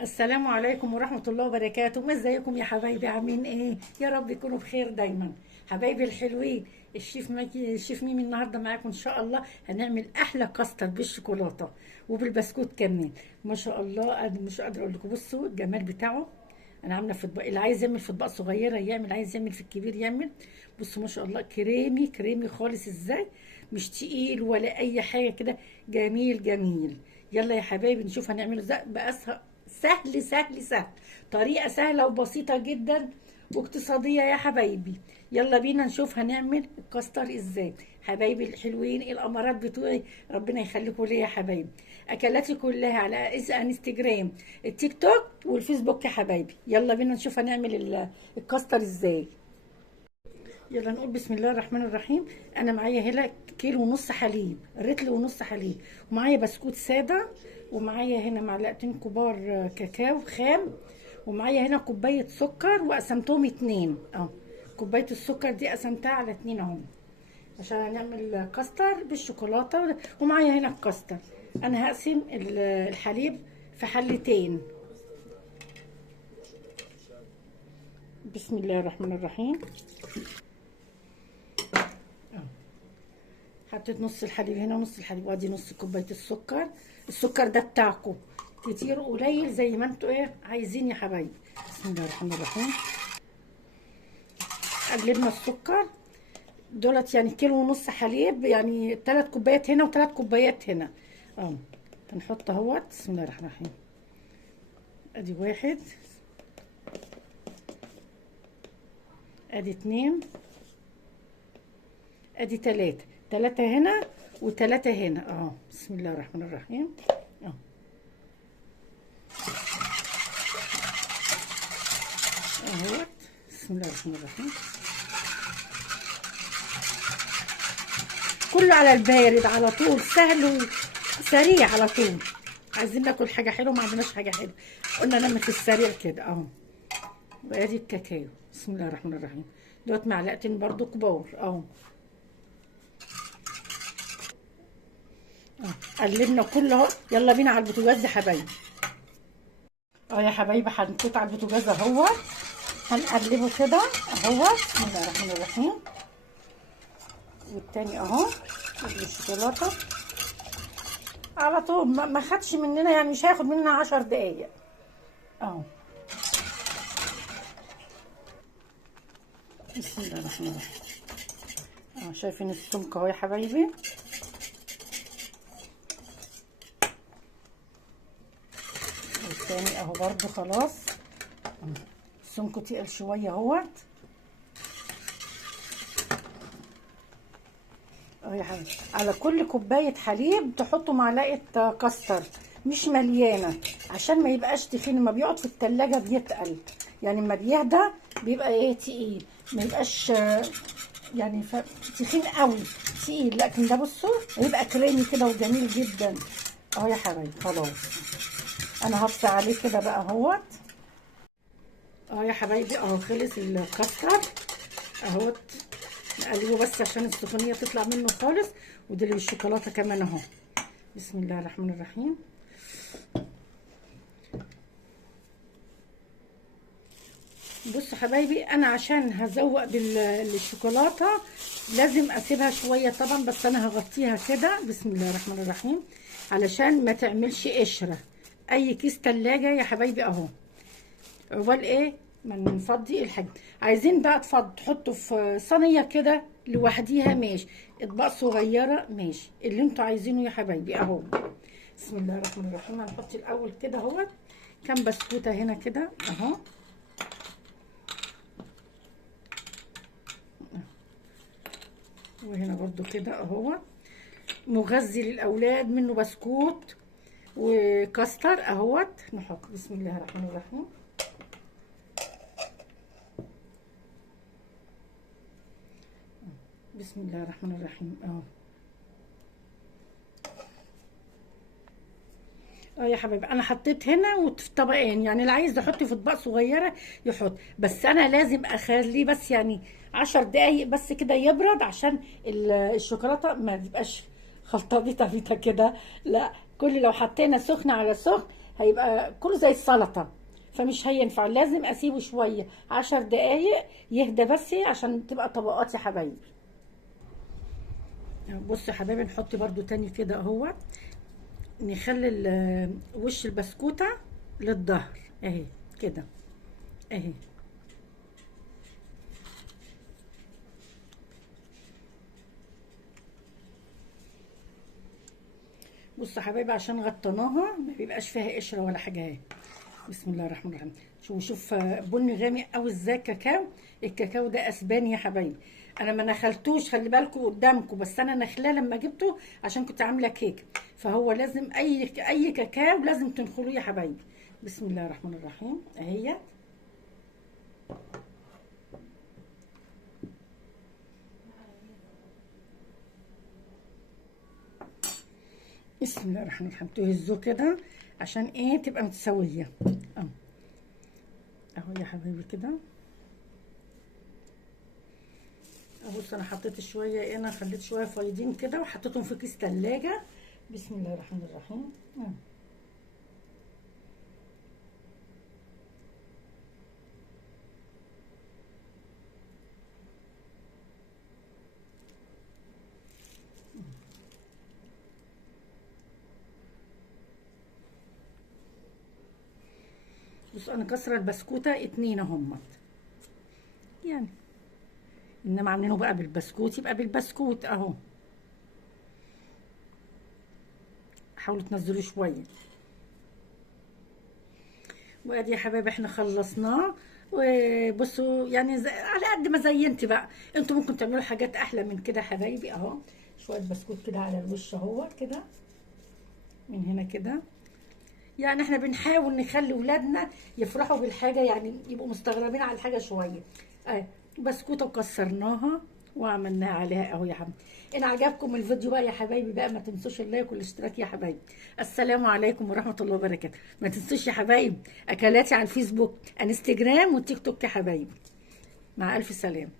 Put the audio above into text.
السلام عليكم ورحمة الله وبركاته. ازيكم يا حبايبي؟ عاملين ايه؟ يا رب يكونوا بخير دايما. حبايبي الحلوين، الشيف ميمي النهارده معاكم ان شاء الله. هنعمل احلى كاستر بالشوكولاته وبالبسكوت كمان. ما شاء الله انا مش قادره اقول لكم، بصوا الجمال بتاعه. انا عامله في اطباق، اللي عايز يعمل في اطباق صغيره يعمل، عايز يعمل في الكبير يعمل. بصوا ما شاء الله، كريمي كريمي خالص ازاي، مش تقيل ولا اي حاجه كده. جميل جميل. يلا يا حبايبي نشوف هنعمله ازاي بأسهل. سهل سهل سهل. طريقة سهلة وبسيطة جدا واقتصادية يا حبايبي. يلا بينا نشوف هنعمل الكاستر ازاي. حبايبي الحلوين الامارات بتوعي، ربنا يخليكم ليا يا حبايبي. اكلاتي كلها على انستجرام، التيك توك والفيسبوك يا حبايبي. يلا بينا نشوف هنعمل الكاستر ازاي. يلا نقول بسم الله الرحمن الرحيم. انا معايا هنا كيلو ونص حليب، رتل ونص حليب، ومعايا بسكوت ساده، ومعايا هنا معلقتين كبار كاكاو خام، ومعايا هنا كوبايه سكر وقسمتهم اتنين كوبايه السكر دي قسمتها على اتنين اهو، عشان هنعمل كاستر بالشوكولاته. ومعايا هنا الكاستر. انا هقسم الحليب في حلتين. بسم الله الرحمن الرحيم. حطيت نص الحليب هنا ونص الحليب، وادي نص كوبايه السكر. السكر ده بتاعكم، كتير قليل زي ما انتوا ايه عايزين يا حبايبي. بسم الله الرحمن الرحيم. قلبنا السكر دولت، يعني كيلو ونص حليب، يعني 3 كوبايات هنا و3 كوبايات هنا. هنحط اهوت. بسم الله الرحمن الرحيم. ادي واحد، ادي اتنين، ادي تلاتة. تلاتة هنا وتلاتة هنا بسم الله الرحمن الرحيم. اهوت. بسم الله الرحمن الرحيم. كله على البارد على طول، سهل وسريع على طول. عايزين ناكل حاجه حلوه، ما عندناش حاجه حلوه، قلنا نعمل في السريع كده وادي الكاكاو. بسم الله الرحمن الرحيم. دوت معلقتين برضو كبار قلبنا كله اهو. يلا بينا على البوتاجاز يا حبايبي. يا حبايبي هنحط على البوتاجاز اهو، هنقلبه كده اهو. بسم الله الرحمن الرحيم. والتاني اهو الشوكولاته على طول، ما خدش مننا، يعني مش هياخد مننا 10 دقايق بسم الله الرحمن الرحيم. شايفين السمك اهو يا حبايبي. والتاني اهو برضو خلاص، سمكه تقل شويه اهوت. يا حبيبي، على كل كوبايه حليب تحطوا معلقه كاستر، مش مليانه، عشان ما يبقاش تخين. لما بيقعد في التلاجة بيتقل، يعني لما بيهدى بيبقى ايه تقيل، ما يبقاش يعني تخين قوي تقيل. لكن ده بصوا هيبقى كريمي كده وجميل جدا يا حبايبي. خلاص انا هفصل عليه كده بقى اهوت. يا حبايبي خلص الكاستر اهوت. نقلبه بس عشان السخونيه تطلع منه خالص، ودلو الشوكولاته كمان اهو. بسم الله الرحمن الرحيم. بصوا حبايبي، انا عشان هزوق بالشوكولاته لازم اسيبها شويه طبعا، بس انا هغطيها كده. بسم الله الرحمن الرحيم، علشان ما تعملش قشره. اي كيس تلاجة يا حبايبي اهو، عقبال ايه ما نفضي الحاجه. عايزين بقى تحطوا في صينيه كده لوحديها ماشي، اطباق صغيره ماشي، اللي انتوا عايزينه يا حبايبي اهو. بسم الله الرحمن الرحيم. هنحط الاول كده اهو كام بسكوته هنا كده اهو، وهنا برضو كده اهو، مغذي للاولاد منه بسكوت وكاستر اهوت. نحط بسم الله الرحمن الرحيم. بسم الله الرحمن الرحيم يا حبايبي، انا حطيت هنا وفي طبقين، يعني اللي عايز يحط في اطباق صغيره يحط، بس انا لازم اخليه بس يعني 10 دقايق بس كده يبرد، عشان الشوكولاته ما تبقاش خلطبيطه بيتا كده. لا، كل لو حطينا سخنه على سخن هيبقى كله زي السلطه، فمش هينفع، لازم اسيبه شويه 10 دقايق يهدى بس عشان تبقى طبقات يا حبايبي. بصوا يا حبايبي، نحط برضو تاني كده اهو، نخلي وش البسكوته للظهر اهي كده اهي. بصوا يا حبايبي، عشان غطيناها ما بيبقاش فيها قشره ولا حاجه اهي. بسم الله الرحمن الرحيم. شوف بني غامق قوي ازاي الكاكاو. الكاكاو ده اسباني يا حبايبي، انا ما نخلتوش، خلي بالكم قدامكم، بس انا نخلاه لما جبته عشان كنت عامله كيك، فهو لازم اي كاكاو لازم تنخلوه يا حبايبي. بسم الله الرحمن الرحيم اهي. بسم الله الرحمن الرحيم، تهزوه كده عشان ايه تبقى متساويه اهو. اهو يا حبايبي كده اهو. بص انا حطيت شويه، انا خليت شويه فايضين كده وحطيتهم في كيس تلاجة. بسم الله الرحمن الرحيم اهو. بص انا كسره البسكوته 2 اهمت يعني، انما عاملينه بقى بالبسكوت يبقى بالبسكوت اهو. حاولوا تنزلوه شويه. وادي يا حبايبي احنا خلصناه. وبصوا يعني على قد ما زينت بقى، انتوا ممكن تعملوا حاجات احلى من كده يا حبايبي اهو. شويه بسكوت كده على الوش اهو كده، من هنا كده. يعني احنا بنحاول نخلي ولادنا يفرحوا بالحاجه، يعني يبقوا مستغربين على الحاجه شويه. اه بسكوته وكسرناها وعملناها عليها اهو يا حبيبي. ان عجبكم الفيديو بقى يا حبايبي بقى، ما تنسوش اللايك والاشتراك يا حبايبي. السلام عليكم ورحمه الله وبركاته. ما تنسوش يا حبايبي اكلاتي على الفيسبوك انستجرام والتيك توك يا حبايبي. مع الف سلامه.